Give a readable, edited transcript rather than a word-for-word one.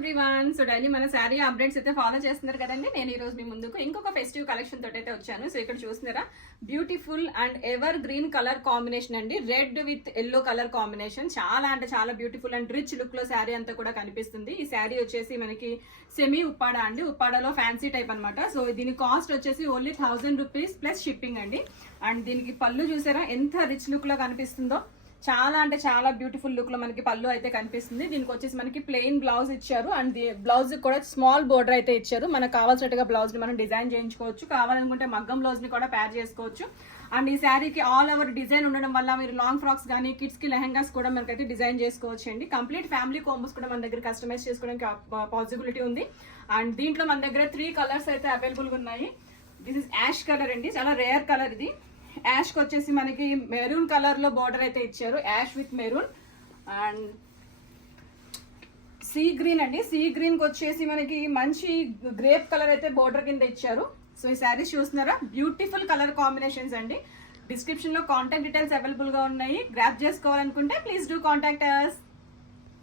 Everyone. So daily మన sari updates అయితే follow చేస్తున్నారు కదండి. నేను ఈ రోజు మీ ముందుకు ఇంకొక ఫెస్టివ్ కలెక్షన్ తోటి అయితే వచ్చాను. సో ఇక్కడ చూస్తున్నారా, beautiful and evergreen colour combination అండి. Red with yellow colour combination. చాలా అంటే చాలా బ్యూటిఫుల్ అండ్ రిచ్ లుక్ లో శారీ అంతా కూడా కనిపిస్తుంది. ఈ శారీ వచ్చేసి మనకి సెమీ ఉప్పాడా అండి, ఉప్పాడాలో ఫ్యాన్సీ టైప్ అనమాట. సో దీని కాస్ట్ వచ్చేసి ఓన్లీ 1000 రూపీస్ ప్లస్ షిప్పింగ్ అండి. అండ్ దీనికి పళ్ళు చూసారా ఎంత రిచ్ లుక్ లో కనిపిస్తుందో. చాలా అంటే చాలా బ్యూటిఫుల్ లుక్ లో మనకి పళ్ళు అయితే కనిపిస్తుంది. దీనికి వచ్చేసి మనకి ప్లెయిన్ బ్లౌజ్ ఇచ్చారు అండ్ బ్లౌజ్ కూడా స్మాల్ బోర్డర్ అయితే ఇచ్చారు. మనకు కావాల్సినట్టుగా బ్లౌజ్ ని మనం డిజైన్ చేయించుకోవచ్చు, కావాలనుకుంటే మగ్గం బ్లౌజ్ ని కూడా ప్యార్ చేసుకోవచ్చు. అండ్ ఈ శారీకి ఆల్ ఓవర్ డిజైన్ ఉండడం వల్ల మీరు లాంగ్ ఫ్రాక్స్ కానీ కిడ్స్ కి లెహంగాస్ కూడా మనకైతే డిజైన్ చేసుకోవచ్చు అండి. కంప్లీట్ ఫ్యామిలీ కాంబోస్ కూడా మన దగ్గర కస్టమైజ్ చేసుకోవడానికి పాసిబిలిటీ ఉంది. అండ్ దీంట్లో మన దగ్గర 3 కలర్స్ అయితే అవైలబుల్ గా ఉన్నాయి. దిస్ ఇస్ యాష్ కలర్ అండి, చాలా రేర్ కలర్ ఇది. యాష్ కి వచ్చేసి మనకి మెరూన్ కలర్ లో బార్డర్ అయితే ఇచ్చారు, ash with maroon. And sea green అండి, సీ గ్రీన్ కి వచ్చేసి మనకి మంచి గ్రేప్ కలర్ అయితే బార్డర్ కింద ఇచ్చారు. సో ఈ శారీస్ చూస్తున్నారా, బ్యూటిఫుల్ కలర్ కాంబినేషన్స్ అండి. డిస్క్రిప్షన్ లో కాంటాక్ట్ డీటెయిల్స్ అవైలబుల్ గా ఉన్నాయి. గ్రాప్ చేసుకోవాలనుకుంటే ప్లీజ్ డూ కాంటాక్ట్ us.